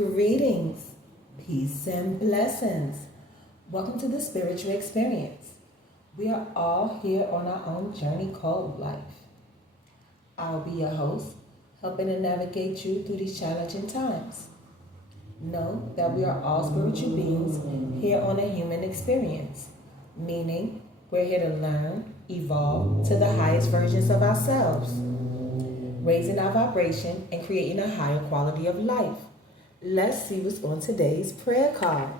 Greetings, peace, and blessings. Welcome to the spiritual experience. We are all here on our own journey called life. I'll be your host, helping to navigate you through these challenging times. Know that we are all spiritual beings here on a human experience, meaning we're here to learn, evolve to the highest versions of ourselves, raising our vibration and creating a higher quality of life. Let's see what's on today's prayer card.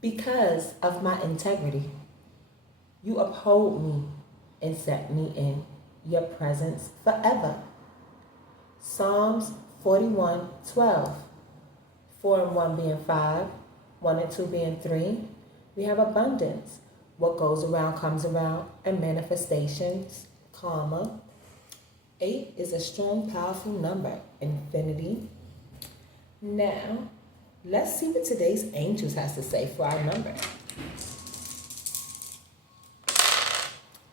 Because of my integrity, you uphold me and set me in your presence forever. Psalms 41:12. 4 and 1 being 5, 1 and 2 being 3. We have abundance. What goes around comes around, and manifestations, karma. 8 is a strong, powerful number, infinity. Now, let's see what today's angels has to say for our number.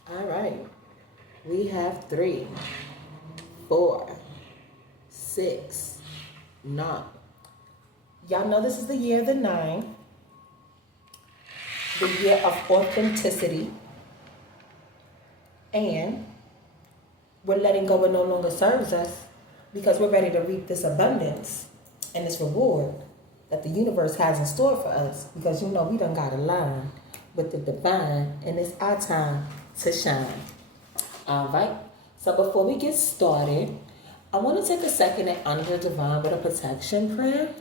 All right. We have 3, 4, 6, 9. Y'all know this is the year of the 9. The year of authenticity. And we're letting go what no longer serves us because we're ready to reap this abundance and this reward that the universe has in store for us, because we done got to line with the divine, and it's our time to shine. All right. So before we get started, I want to take a second and honor the divine with a protection prayer.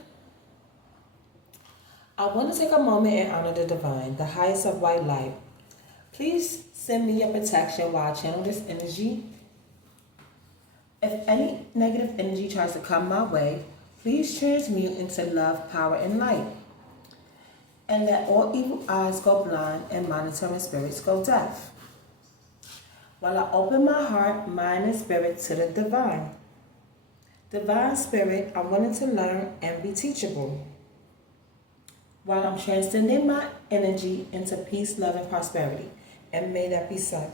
I want to take a moment and honor the divine, the highest of white light. Please send me your protection while I channel this energy. If any negative energy tries to come my way, please transmute into love, power, and light. And let all evil eyes go blind and monitoring spirits go deaf. While I open my heart, mind, and spirit to the divine. Divine spirit, I'm willing to learn and be teachable. While I'm transcending my energy into peace, love, and prosperity. And may that be so.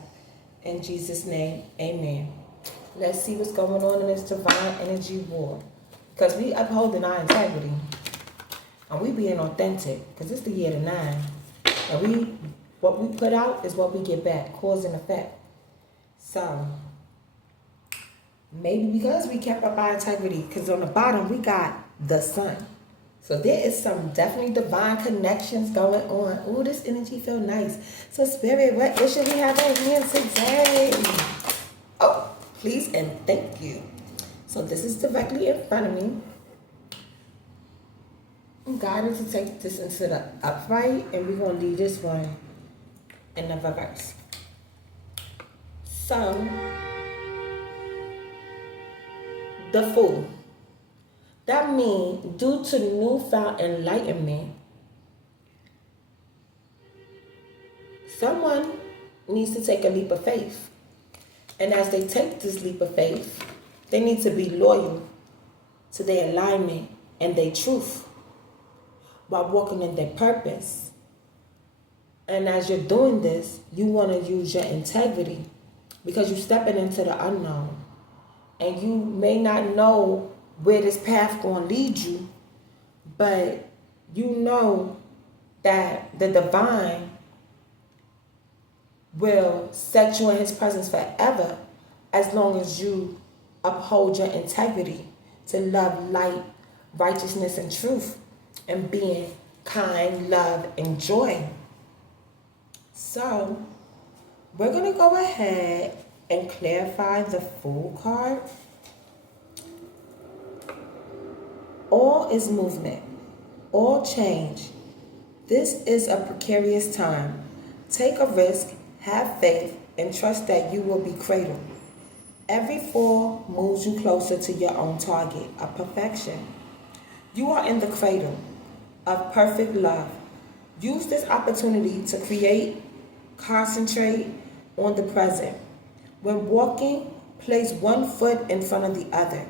In Jesus' name, amen. Let's see what's going on in this divine energy war. Because we upholding our integrity. And we being authentic. Because it's the year of the 9. And what we put out is what we get back. Cause and effect. So, maybe because we kept up our integrity. Because on the bottom, we got the sun. So there is some definitely divine connections going on. Ooh, this energy feel nice. So Spirit, what should we have at hand today? Oh, please and thank you. So this is directly in front of me. I'm guided to take this into the upright, and we're going to leave this one in the reverse. So, the Fool. That means, due to newfound enlightenment, someone needs to take a leap of faith. And as they take this leap of faith, they need to be loyal to their alignment and their truth while walking in their purpose. And as you're doing this, you want to use your integrity because you're stepping into the unknown. And you may not know where this path going to lead you, but you know that the divine will set you in his presence forever as long as you uphold your integrity to love, light, righteousness, and truth, and being kind, love, and joy. So, we're going to go ahead and clarify the Fool card. All is movement, all change. This is a precarious time. Take a risk, have faith, and trust that you will be cradled. Every fall moves you closer to your own target of perfection. You are in the cradle of perfect love. Use this opportunity to create, concentrate on the present. When walking, place one foot in front of the other.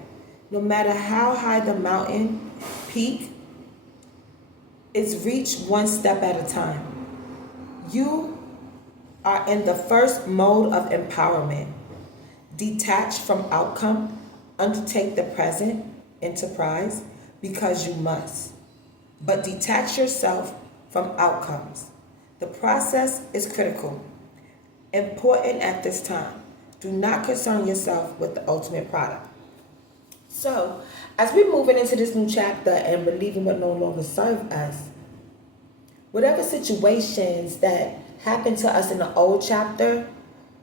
No matter how high the mountain peak is, reached one step at a time. You are in the first mode of empowerment, detached from outcome, Undertake the present enterprise because you must, but detach yourself from outcomes. The process is critical, important at this time. Do not concern yourself with the ultimate product. So, as we're moving into this new chapter and believing what no longer serve us, whatever situations that happened to us in the old chapter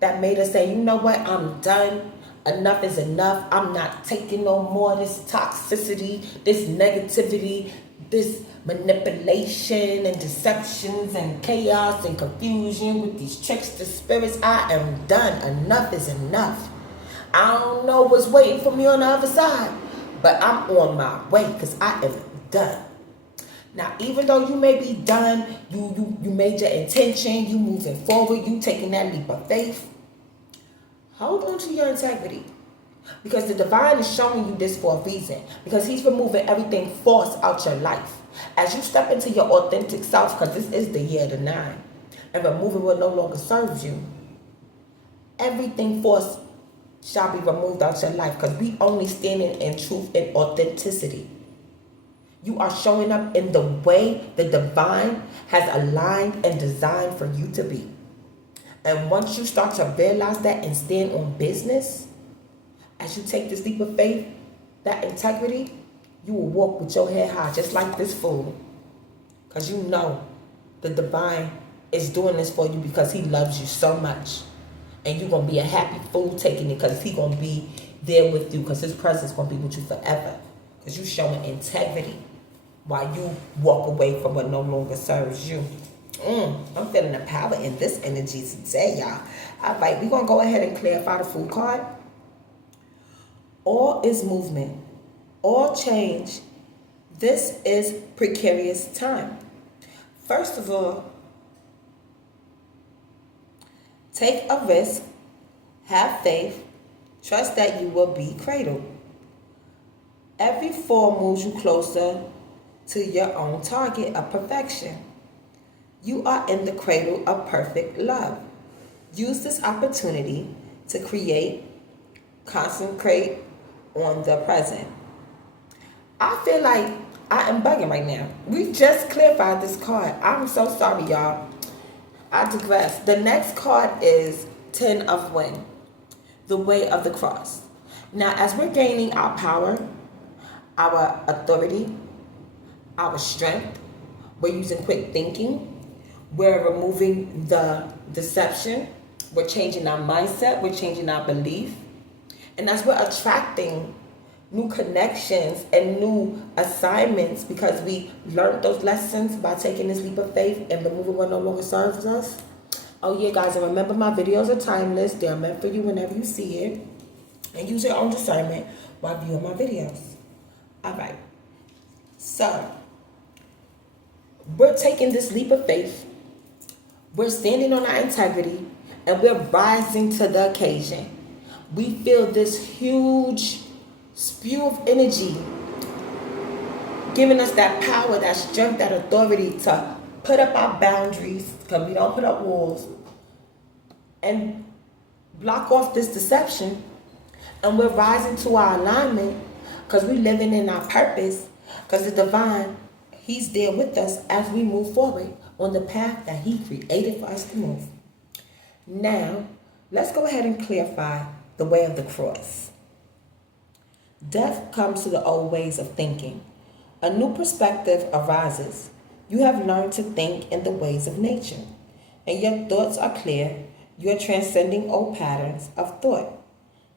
that made us say, you know what, I'm done. Enough is enough. I'm not taking no more of this toxicity, this negativity, this manipulation and deceptions and chaos and confusion with these trickster spirits. I am done. Enough is enough. I don't know what's waiting for me on the other side, but I'm on my way because I am done. Now, even though you may be done, you made your intention, you moving forward, you taking that leap of faith, hold on to your integrity. Because the divine is showing you this for a reason. Because he's removing everything false out your life. As you step into your authentic self, because this is the year of the 9, and removing what no longer serves you, everything false shall be removed out your life. Because we only standing in truth and authenticity. You are showing up in the way the divine has aligned and designed for you to be. And once you start to realize that and stand on business, as you take this leap of faith, that integrity, you will walk with your head high, just like this fool. Because you know the divine is doing this for you because he loves you so much. And you're going to be a happy fool taking it because he's going to be there with you because his presence is going to be with you forever. Because you're showing integrity while you walk away from what no longer serves you. I'm feeling the power in this energy today, y'all. All right, we're going to go ahead and clarify the Fool card. All is movement. All change. This is precarious time. First of all, take a risk. Have faith. Trust that you will be cradled. Every fall moves you closer to your own target of perfection. You are in the cradle of perfect love. Use this opportunity to create, concentrate on the present. I feel like I am bugging right now. We just clarified this card. I'm so sorry, y'all. I digress. The next card is 10 of Wands, the way of the cross. Now, as we're gaining our power, our authority, our strength, we're using quick thinking, we're removing the deception, we're changing our mindset, we're changing our belief, and as we're attracting new connections and new assignments because we learned those lessons by taking this leap of faith and removing what no longer serves us. Oh yeah, guys, and remember my videos are timeless. They're meant for you whenever you see it. And use your own discernment while viewing my videos. All right. So, we're taking this leap of faith. We're standing on our integrity and we're rising to the occasion. We feel this huge spew of energy giving us that power, that strength, that authority to put up our boundaries, because we don't put up walls, and block off this deception. And we're rising to our alignment because we're living in our purpose, because the divine, he's there with us as we move forward on the path that he created for us to move. Now, let's go ahead and clarify the way of the cross. Death comes to the old ways of thinking. A new perspective arises. You have learned to think in the ways of nature, and your thoughts are clear. You are transcending old patterns of thought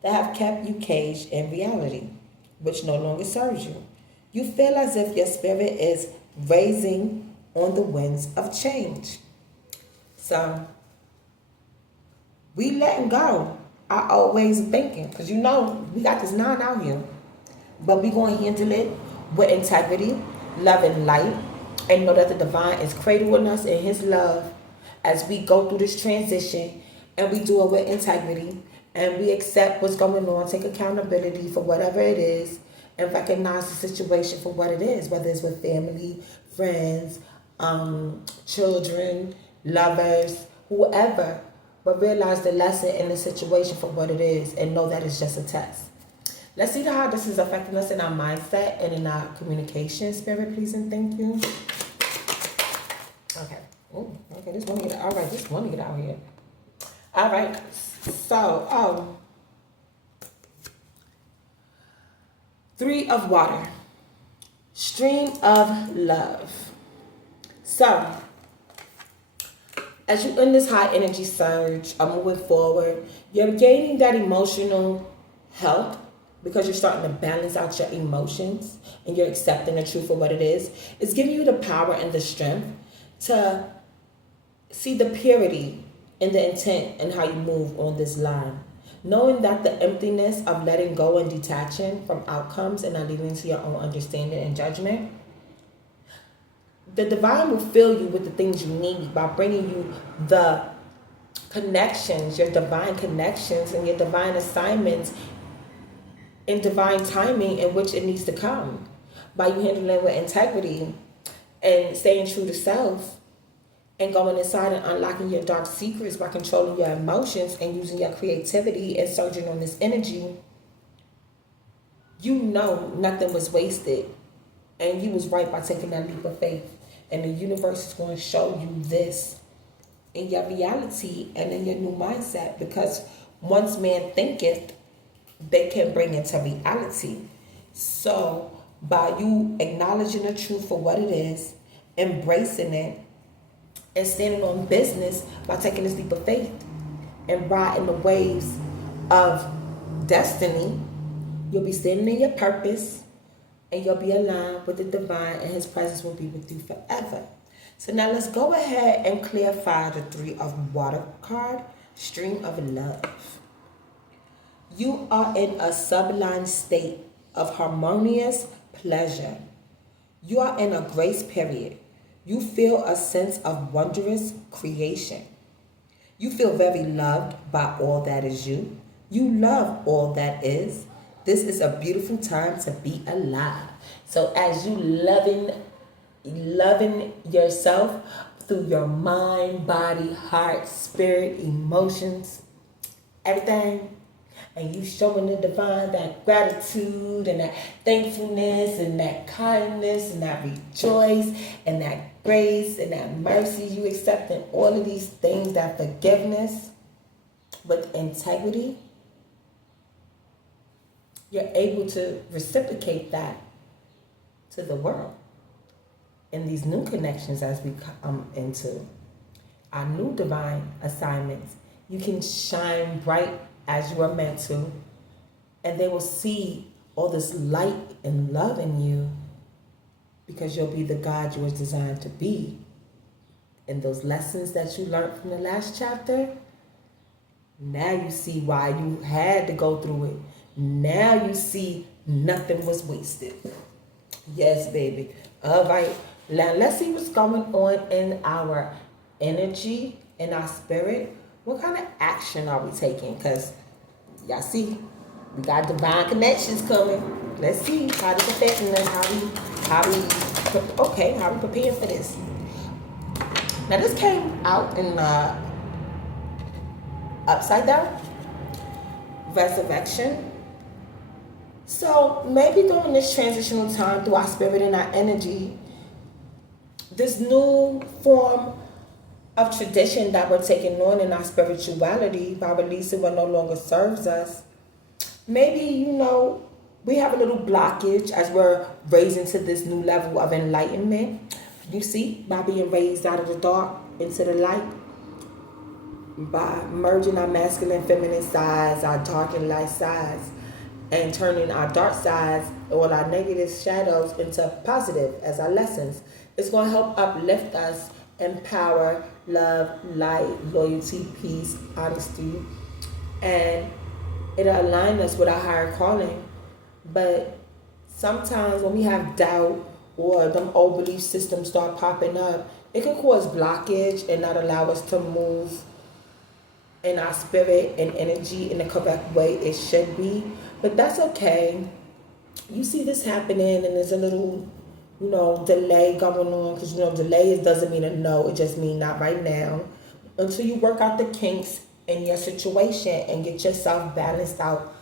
that have kept you caged in reality, which no longer serves you. You feel as if your spirit is raising on the winds of change. So, we letting go our old ways of thinking, because you know we got this 9 out here, but we going to handle it with integrity, love, and light, and know that the divine is cradling us in his love as we go through this transition, and we do it with integrity, and we accept what's going on, take accountability for whatever it is, and recognize the situation for what it is, whether it's with family, friends, children, lovers, whoever, but realize the lesson in the situation for what it is and know that it's just a test. Let's see how this is affecting us in our mindset and in our communication. Spirit, please and thank you. Okay. Oh, okay. Just want to get all right. Just want to get out here. All right. So, 3 of water. Stream of love. So, as you in this high energy surge, are moving forward, you're gaining that emotional health because you're starting to balance out your emotions and you're accepting the truth of what it is. It's giving you the power and the strength to see the purity and the intent and how you move on this line. Knowing that the emptiness of letting go and detaching from outcomes and not leaving to your own understanding and judgment, the divine will fill you with the things you need by bringing you the connections, your divine connections and your divine assignments in divine timing in which it needs to come. By you handling with integrity and staying true to self and going inside and unlocking your dark secrets by controlling your emotions and using your creativity and surging on this energy, you know nothing was wasted. And you was right by taking that leap of faith. And the universe is going to show you this in your reality and in your new mindset. Because once man thinketh, they can bring into reality. So by you acknowledging the truth for what it is, embracing it, and standing on business by taking this leap of faith and riding the waves of destiny, you'll be standing in your purpose and you'll be aligned with the divine and his presence will be with you forever. So now let's go ahead and clarify the 3 of water card, stream of love. You are in a sublime state of harmonious pleasure. You are in a grace period. You feel a sense of wondrous creation. You feel very loved by all that is you. You love all that is. This is a beautiful time to be alive. So as you loving yourself through your mind, body, heart, spirit, emotions, everything, and you showing the divine that gratitude and that thankfulness and that kindness and that rejoice and that grace and that mercy, you accepting all of these things, that forgiveness with integrity, you're able to reciprocate that to the world in these new connections as we come into our new divine assignments. You can shine bright as you are meant to, and they will see all this light and love in you because you'll be the God you were designed to be. And those lessons that you learned from the last chapter, now you see why you had to go through it. Now you see nothing was wasted. Yes, baby. All right. Now let's see what's going on in our energy, in our spirit. What kind of action are we taking? Because y'all see, we got divine connections coming. Let's see how this affecting us. How we preparing for this. Now this came out in upside down resurrection. So maybe during this transitional time through our spirit and our energy, this new form of tradition that we're taking on in our spirituality by releasing what no longer serves us, maybe, we have a little blockage as we're raising to this new level of enlightenment. You see, by being raised out of the dark into the light, by merging our masculine, feminine sides, our dark and light sides, and turning our dark sides, all our negative shadows, into positive as our lessons. It's going to help uplift us, empower, love, light, loyalty, peace, honesty, and it'll align us with our higher calling. But sometimes when we have doubt or them old belief systems start popping up, it can cause blockage and not allow us to move in our spirit and energy in the correct way it should be. But that's okay. You see this happening and there's a little, delay going on. Because, delay doesn't mean a no. It just means not right now. Until you work out the kinks in your situation and get yourself balanced out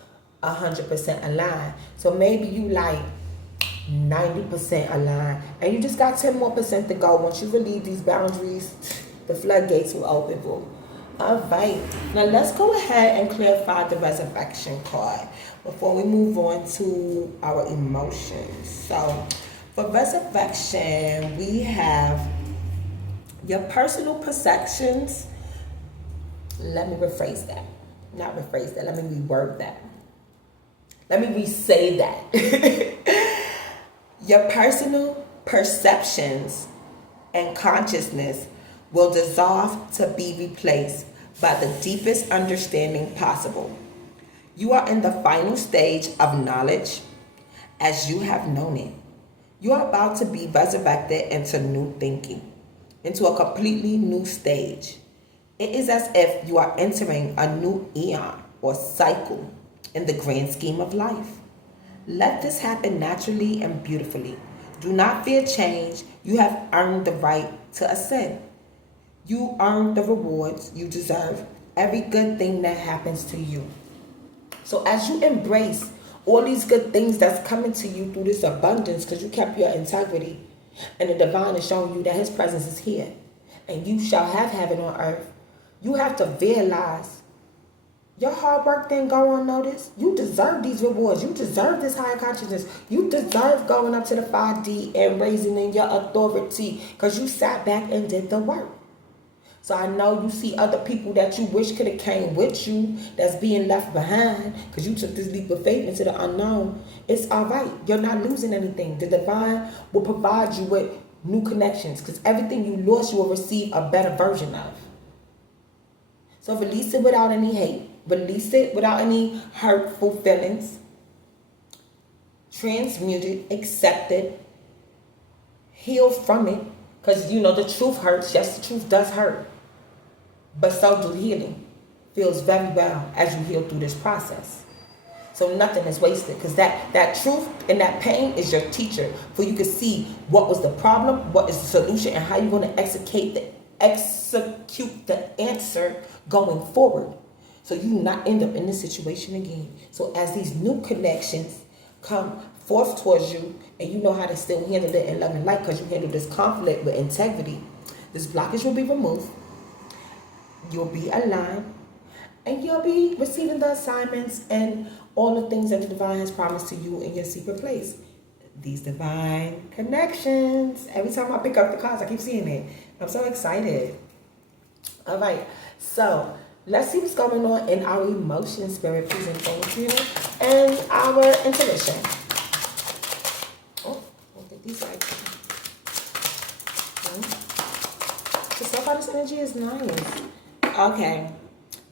100% aligned. So maybe you like 90% aligned, and you just got 10 more percent to go. Once you relieve these boundaries, the floodgates will open, boo. All right, now let's go ahead and clarify the resurrection card before we move on to our emotions. So for resurrection, we have your personal perceptions. Let me rephrase that. Not rephrase that. Let me reword that. Let me re-say that. Your personal perceptions and consciousness will dissolve to be replaced by the deepest understanding possible. You are in the final stage of knowledge as you have known it. You are about to be resurrected into new thinking, into a completely new stage. It is as if you are entering a new eon or cycle in the grand scheme of life. Let this happen naturally and beautifully. Do not fear change. You have earned the right to ascend. You earn the rewards you deserve, every good thing that happens to you. So as you embrace all these good things that's coming to you through this abundance, because you kept your integrity, and the divine is showing you that his presence is here, and you shall have heaven on earth, you have to realize your hard work didn't go unnoticed. You deserve these rewards. You deserve this higher consciousness. You deserve going up to the 5D and raising in your authority because you sat back and did the work. So I know you see other people that you wish could have came with you that's being left behind because you took this leap of faith into the unknown. It's all right. You're not losing anything. The divine will provide you with new connections because everything you lost, you will receive a better version of. So release it without any hate. Release it without any hurtful feelings. Transmute it. Accept it. Heal from it. Because, you know, the truth hurts. Yes, the truth does hurt. But so do healing. Feels very well as you heal through this process. So nothing is wasted. Because that truth and that pain is your teacher. For you can see what was the problem, what is the solution, and how you're going to execute the answer going forward. So you not end up in this situation again. So as these new connections come forth towards you, and you know how to still handle it in love and light because you handle this conflict with integrity, this blockage will be removed. You'll be aligned, and you'll be receiving the assignments and all the things that the divine has promised to you in your secret place. These divine connections. Every time I pick up the cards, I keep seeing it. I'm so excited. All right, so let's see what's going on in our emotion, spirit, presentation, and our intuition. Oh, look at these right. So far, this energy is nice. Okay,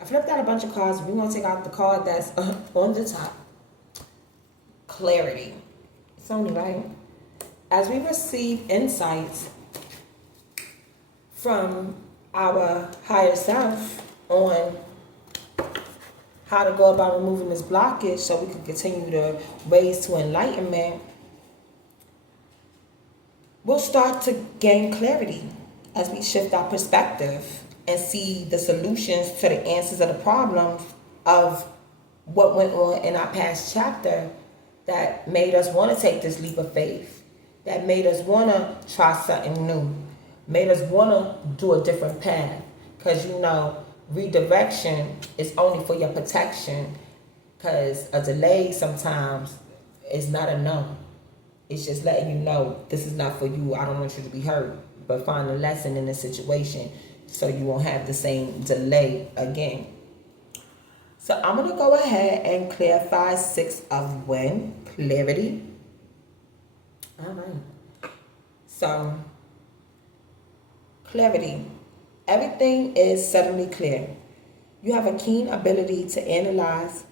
I flipped out a bunch of cards. We're going to take out the card that's on the top. Clarity. It's only right. As we receive insights from our higher self on how to go about removing this blockage so we can continue to raise to enlightenment, we'll start to gain clarity as we shift our perspective and see the solutions to the answers of the problems of what went on in our past chapter that made us want to take this leap of faith, that made us want to try something new, made us want to do a different path. Because, you know, redirection is only for your protection, because a delay sometimes is not a no. It's just letting you know this is not for you. I don't want you to be hurt, but find a lesson in the situation so you won't have the same delay again. So I'm going to go ahead and clarify 6 of Wind, clarity. All right. So, clarity. Everything is suddenly clear. You have a keen ability to analyze.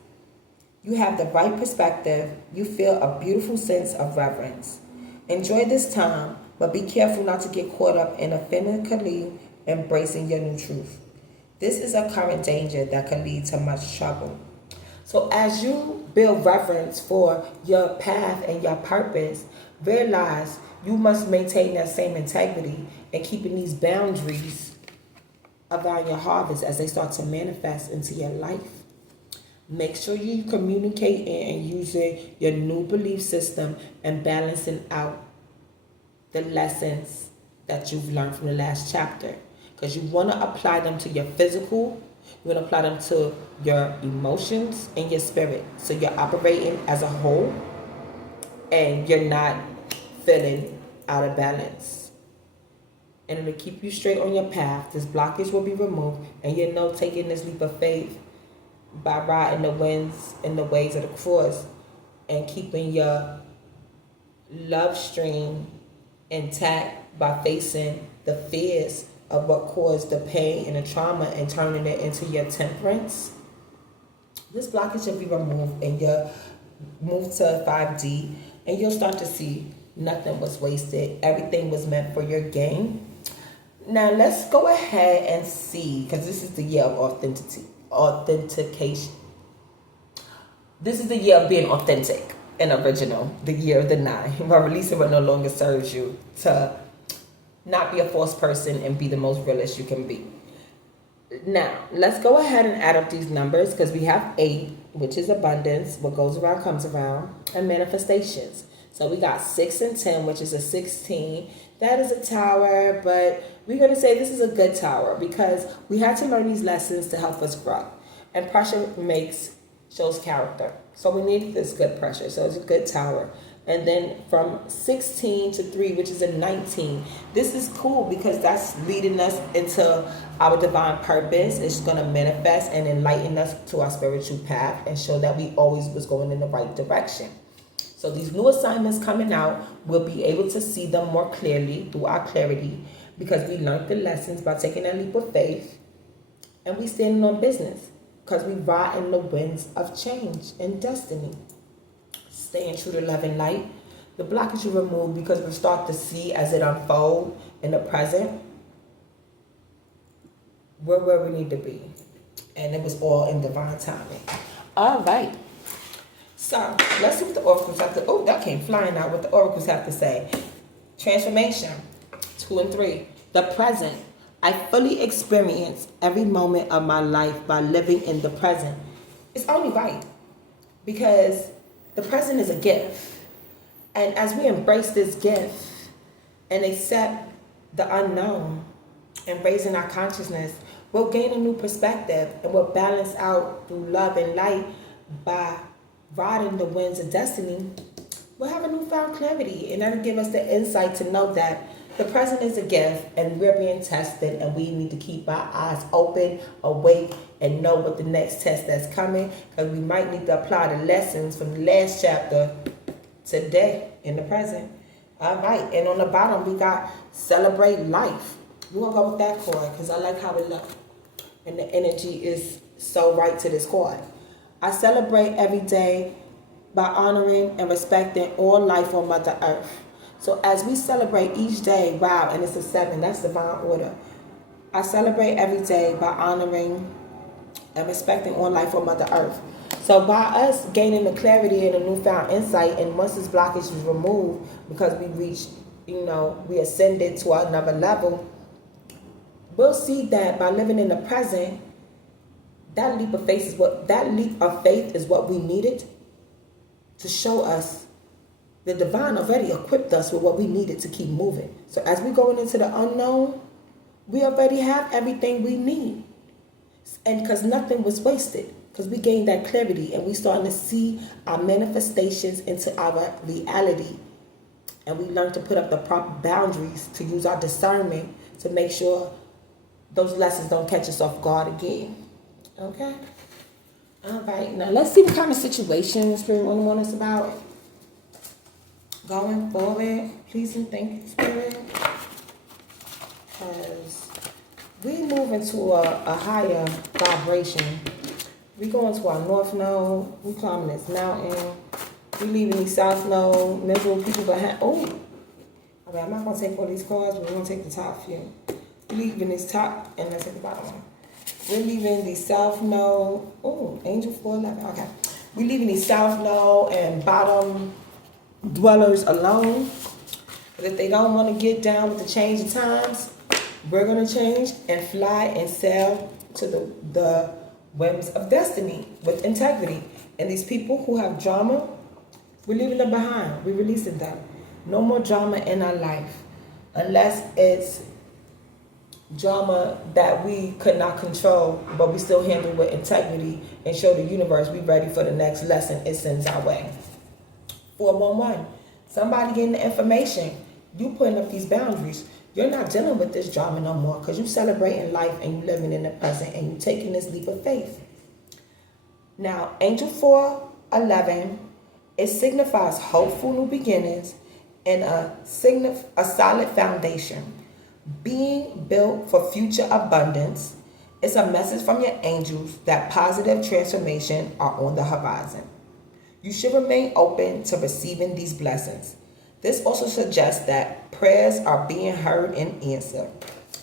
You have the right perspective. You feel a beautiful sense of reverence. Enjoy this time, but be careful not to get caught up in authentically embracing your new truth. This is a current danger that can lead to much trouble. So as you build reverence for your path and your purpose, realize you must maintain that same integrity and keeping these boundaries around your harvest as they start to manifest into your life. Make sure you communicating and using your new belief system and balancing out the lessons that you've learned from the last chapter. Because you want to apply them to your physical, you want to apply them to your emotions and your spirit. So you're operating as a whole and you're not feeling out of balance. And it'll keep you straight on your path. This blockage will be removed, and you know taking this leap of faith by riding the winds and the waves of the cross and keeping your love stream intact by facing the fears of what caused the pain and the trauma and turning it into your temperance. This blockage should be removed and you'll move to 5D, and you'll start to see nothing was wasted. Everything was meant for your gain. Now let's go ahead and see, because this is the year of authentication. This is the year of being authentic and original, the year of the 9, where releasing what no longer serves you, to not be a false person and be the most realist you can be. Now, let's go ahead and add up these numbers, because we have 8, which is abundance, what goes around comes around, and manifestations. So we got 6 and 10, which is a 16. That is a tower, but we're going to say this is a good tower because we had to learn these lessons to help us grow. And pressure shows character. So we need this good pressure. So it's a good tower. And then from 16 to 3, which is a 19. This is cool because that's leading us into our divine purpose. It's going to manifest and enlighten us to our spiritual path and show that we always was going in the right direction. So these new assignments coming out, we'll be able to see them more clearly through our clarity because we learned the lessons by taking that leap of faith, and we standing on business because we ride in the winds of change and destiny. Staying true to love and light. The blockage will remove because we start to see as it unfolds in the present where we need to be. And it was all in divine timing. All right. So let's see what the oracles have to. Oh, that came flying out. What the oracles have to say. Transformation. 2 and 3. The present. I fully experience every moment of my life by living in the present. It's only right because the present is a gift. And as we embrace this gift and accept the unknown and raising our consciousness, we'll gain a new perspective and we'll balance out through love and light by riding the winds of destiny. We'll have a newfound clarity, and that'll give us the insight to know that the present is a gift and we're being tested, and we need to keep our eyes open, awake, and know what the next test that's coming, because we might need to apply the lessons from the last chapter today in the present. All right, and on the bottom we got celebrate life. We're gonna go with that card because I like how it looks, and the energy is so right to this card. I celebrate every day by honoring and respecting all life on Mother Earth. So as we celebrate each day, wow, and it's a 7, that's divine order. I celebrate every day by honoring and respecting all life on Mother Earth. So by us gaining the clarity and the newfound insight, and once this blockage is removed, because we reached, we ascended to another level, we'll see that by living in the present, that leap of faith is what we needed to show us the divine already equipped us with what we needed to keep moving. So as we're going into the unknown, we already have everything we need. And because nothing was wasted, because we gained that clarity and we starting to see our manifestations into our reality. And we learned to put up the proper boundaries to use our discernment to make sure those lessons don't catch us off guard again. Okay? All right. Now, let's see what kind of situation Spirit want to warn us about. Going forward, please and thank you, Spirit. Because we move into a higher vibration. We go into our north node. We climbing this mountain. We leaving these south node. Miserable people behind. Oh. Okay, I'm not going to take all these cards, but we're going to take the top few. We're leaving this top, and let's take the bottom one. We're leaving the south node. Oh, angel 411. Okay. We're leaving the south node and bottom dwellers alone. But if they don't want to get down with the change of times, we're going to change and fly and sail to the whims of destiny with integrity. And these people who have drama, we're leaving them behind. We're releasing them. No more drama in our life unless it's drama that we could not control, but we still handle with integrity and show the universe we ready for the next lesson it sends our way. 411. Somebody getting the information. You putting up these boundaries. You're not dealing with this drama no more because you celebrating life and you living in the present and you taking this leap of faith. Now, Angel 411, it signifies hopeful new beginnings and a solid foundation. Being built for future abundance. It's a message from your angels that positive transformation are on the horizon. You should remain open to receiving these blessings. This also suggests that prayers are being heard and answered.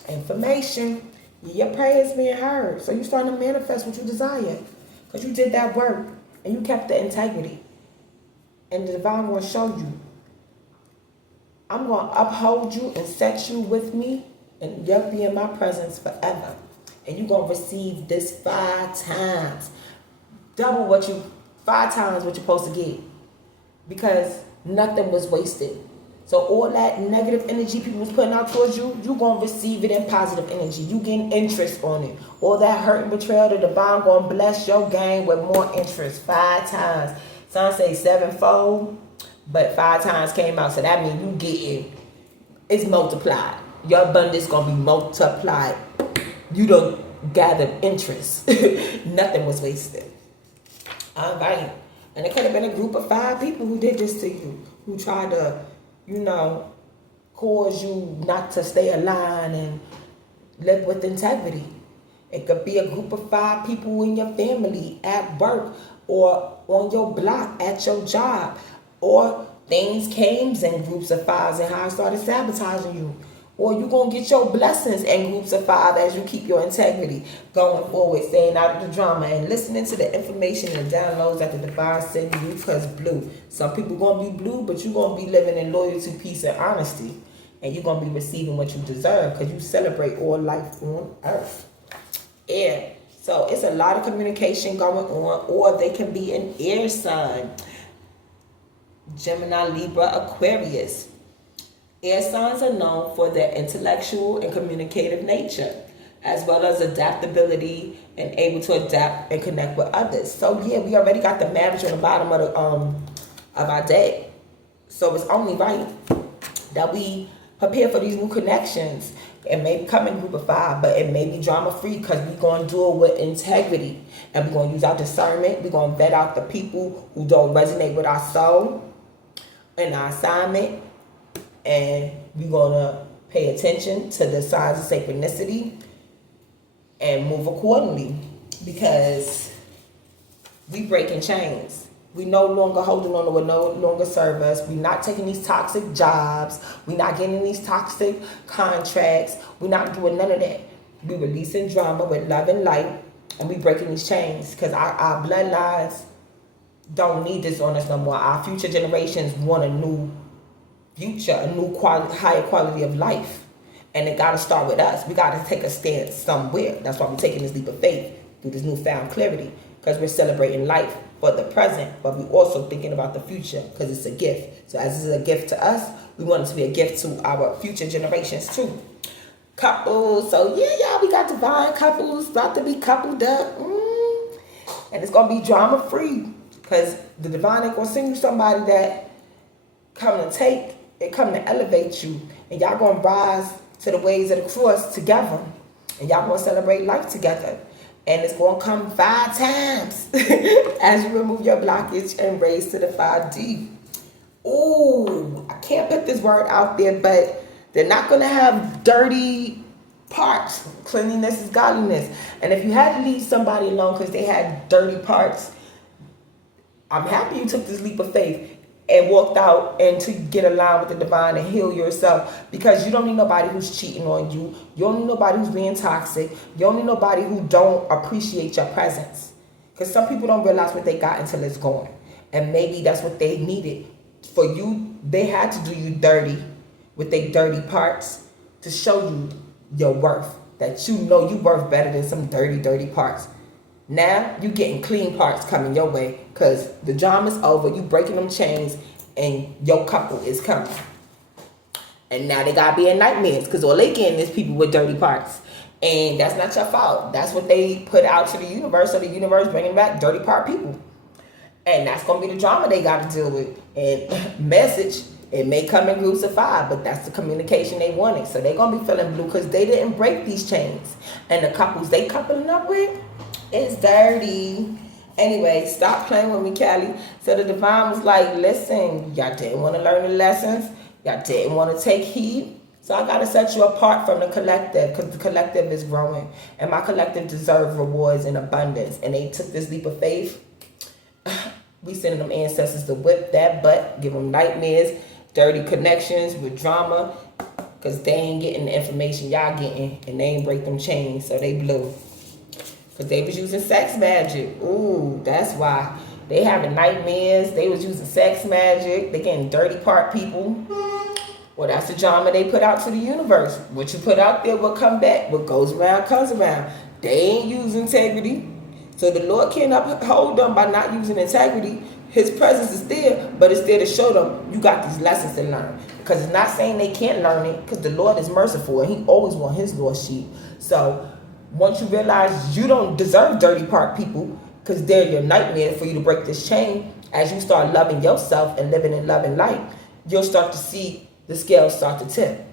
Information, your prayers being heard. So you're starting to manifest what you desire because you did that work and you kept the integrity. And the divine will show you, I'm going to uphold you and set you with me, and you'll be in my presence forever. And you're going to receive this 5 times. 5 times what you're supposed to get. Because nothing was wasted. So all that negative energy people was putting out towards you, you're going to receive it in positive energy. You getting interest on it. All that hurt and betrayal, the divine going to bless your game with more interest 5 times. Some say 7-fold. But 5 times came out, so that means you getting, it's multiplied. Your abundance gonna be multiplied. You don't gather interest. Nothing was wasted. All right. And it could have been a group of 5 people who did this to you, who tried to, cause you not to stay aligned and live with integrity. It could be a group of 5 people in your family, at work, or on your block, at your job. Or things came in groups of 5s and how I started sabotaging you. Or you're going to get your blessings in groups of 5 as you keep your integrity going forward, staying out of the drama and listening to the information and downloads that the divine send you because blue. Some people going to be blue, but you're going to be living in loyalty, peace, and honesty. And you're going to be receiving what you deserve because you celebrate all life on earth. Air. So it's a lot of communication going on, or they can be an air sign. Gemini, Libra, Aquarius. Air signs are known for their intellectual and communicative nature, as well as adaptability and able to adapt and connect with others. So yeah, we already got the marriage on the bottom of our deck. So it's only right that we prepare for these new connections. It may come in group of 5, but it may be drama free because we're going to do it with integrity. And we're going to use our discernment. We're going to vet out the people who don't resonate with our soul and our assignment. And we're going to pay attention to the signs of synchronicity and move accordingly because we breaking chains. We no longer holding on to what no longer serve us. We're not taking these toxic jobs. We're not getting these toxic contracts. We're not doing none of that. We're releasing drama with love and light, and we breaking these chains because our bloodlines don't need this on us no more. Our future generations want a new future, a new higher quality of life. And it got to start with us. We got to take a stand somewhere. That's why we're taking this leap of faith through this newfound clarity, because we're celebrating life for the present, but we're also thinking about the future because it's a gift. So as it's a gift to us, we want it to be a gift to our future generations too. Couples. So yeah, y'all, we got divine couples about to be coupled up. And it's going to be drama free because the divine ain't going to send you somebody that come to elevate you. And y'all going to rise to the ways of the cross together. And y'all going to celebrate life together. And it's going to come 5 times as you remove your blockage and raise to the 5D. Ooh, I can't put this word out there, but they're not going to have dirty parts. Cleanliness is godliness. And if you had to leave somebody alone because they had dirty parts, I'm happy you took this leap of faith and walked out and to get aligned with the divine and heal yourself, because you don't need nobody who's cheating on you. You don't need nobody who's being toxic. You don't need nobody who don't appreciate your presence, because some people don't realize what they got until it's gone, and maybe that's what they needed. For you, they had to do you dirty with their dirty parts to show you your worth, that you know you worth better than some dirty parts. Now you getting clean parts coming your way because the drama's over. You breaking them chains and your couple is coming. And now they gotta be in nightmares because all they getting is people with dirty parts. And that's not your fault. That's what they put out to the universe. So the universe bringing back dirty part people. And that's going to be the drama they got to deal with. And message, it may come in groups of 5, but that's the communication they wanted. So they're going to be feeling blue because they didn't break these chains. And the couples they coupling up with is dirty. Anyway, stop playing with me, Callie. So the divine was like, listen, y'all didn't want to learn the lessons. Y'all didn't want to take heed. So I got to set you apart from the collective because the collective is growing. And my collective deserves rewards in abundance. And they took this leap of faith. We sending them ancestors to whip that butt, give them nightmares, dirty connections with drama, because they ain't getting the information y'all getting, and they ain't break them chains, so they blew. Because they was using sex magic. Ooh, that's why. They having nightmares. They was using sex magic. They getting dirty part people. Well, that's the drama they put out to the universe. What you put out there will come back. What goes around comes around. They ain't using integrity. So the Lord can't uphold them by not using integrity. His presence is there, but it's there to show them you got these lessons to learn. Because it's not saying they can't learn it, because the Lord is merciful and he always wants his lost sheep. So once you realize you don't deserve dirty part people, because they're your nightmare for you to break this chain, as you start loving yourself and living in love and light, you'll start to see the scales start to tip.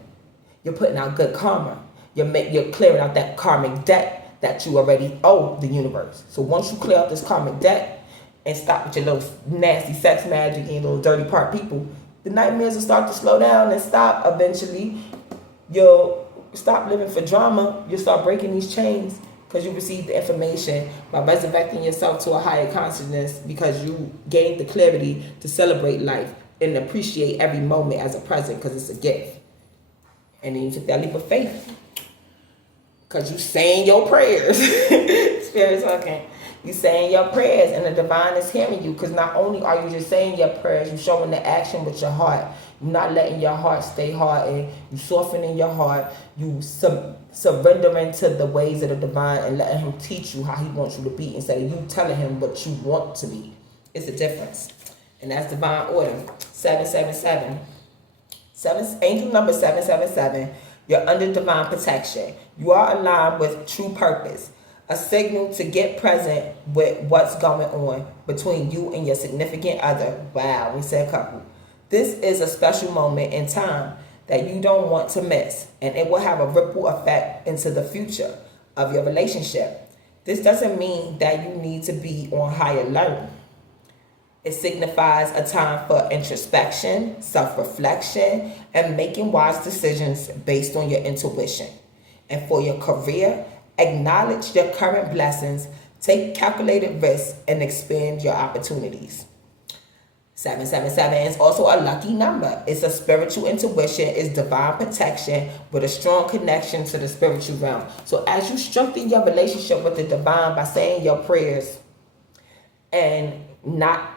You're putting out good karma. You're clearing out that karmic debt that you already owe the universe. So once you clear out this karmic debt and stop with your little nasty sex magic and your little dirty part people, the nightmares will start to slow down and stop eventually. You'll stop living for drama. You'll start breaking these chains because you received the information by resurrecting yourself to a higher consciousness because you gained the clarity to celebrate life and appreciate every moment as a present because it's a gift. And then you took that leap of faith. Because you saying your prayers. Spirit talking. You saying your prayers and the divine is hearing you. Because not only are you just saying your prayers, you're showing the action with your heart. You're not letting your heart stay hardened. You softening your heart. You surrendering to the ways of the divine and letting him teach you how he wants you to be instead of you telling him what you want to be. It's a difference. And that's divine order. 777. Angel number 777. You're under divine protection. You are aligned with true purpose. A signal to get present with what's going on between you and your significant other. Wow, we said couple. This is a special moment in time that you don't want to miss. And it will have a ripple effect into the future of your relationship. This doesn't mean that you need to be on high alert. It signifies a time for introspection, self-reflection, and making wise decisions based on your intuition. And for your career, acknowledge your current blessings, take calculated risks, and expand your opportunities. 777 is also a lucky number. It's a spiritual intuition, it's divine protection with a strong connection to the spiritual realm. So as you strengthen your relationship with the divine by saying your prayers and not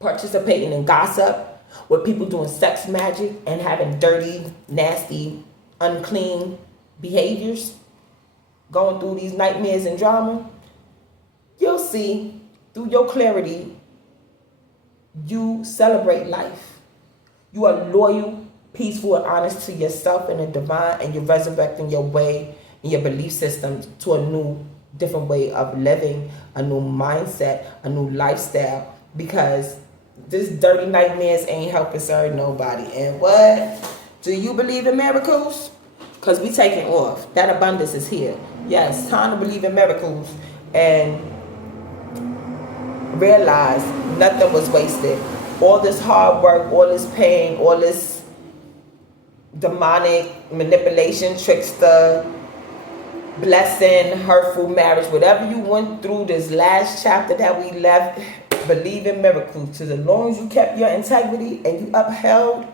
participating in gossip, with people doing sex magic and having dirty, nasty, unclean behaviors, going through these nightmares and drama, you'll see through your clarity, you celebrate life. You are loyal, peaceful, and honest to yourself and the divine, and you're resurrecting your way and your belief system to a new, different way of living, a new mindset, a new lifestyle, because this dirty nightmares ain't helping serve nobody. And what? Do you believe in miracles? Because we taking off. That abundance is here. Yes, time to believe in miracles and realize nothing was wasted. All this hard work, all this pain, all this demonic manipulation, trickster, blessing, hurtful marriage, whatever you went through this last chapter that we left, believe in miracles. Because as long as you kept your integrity and you upheld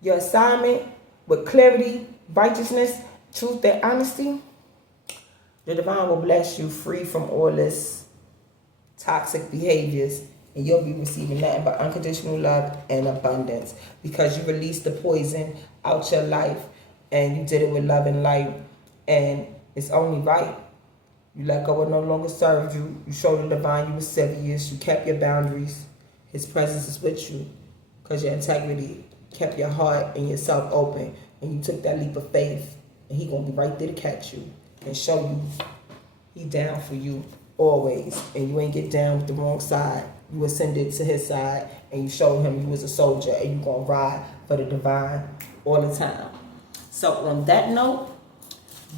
your assignment with clarity, righteousness, truth, and honesty, the divine will bless you free from all this toxic behaviors, and you'll be receiving nothing but unconditional love and abundance because you released the poison out your life and you did it with love and light, and it's only right. You let go what no longer served you. You showed the divine you were serious. You kept your boundaries. His presence is with you because your integrity kept your heart and yourself open, and you took that leap of faith, and he going to be right there to catch you and show you he down for you always, and you ain't get down with the wrong side. You ascended to his side, and you showed him you was a soldier, and you going to ride for the divine all the time. So on that note,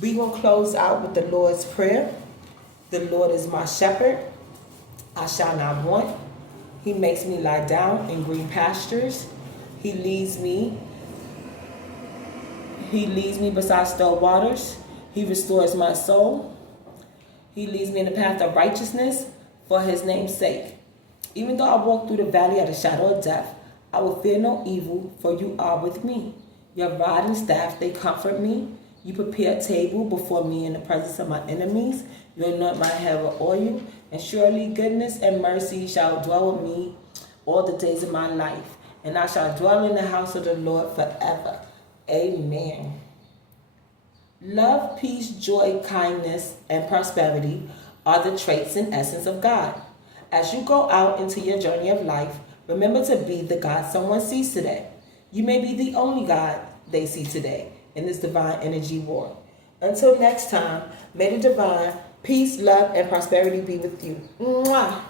we going to close out with the Lord's Prayer. The Lord is my shepherd, I shall not want. He makes me lie down in green pastures. He leads me beside still waters. He restores my soul. He leads me in the path of righteousness for his name's sake. Even though I walk through the valley of the shadow of death, I will fear no evil, for you are with me. Your rod and staff, they comfort me. You prepare a table before me in the presence of my enemies. You anoint my head with oil, and surely goodness and mercy shall dwell with me all the days of my life, and I shall dwell in the house of the Lord forever. Amen. Love, peace, joy, kindness, and prosperity are the traits and essence of God. As you go out into your journey of life, remember to be the God someone sees today. You may be the only God they see today in this divine energy war. Until next time, may the divine peace, love, and prosperity be with you. Mwah!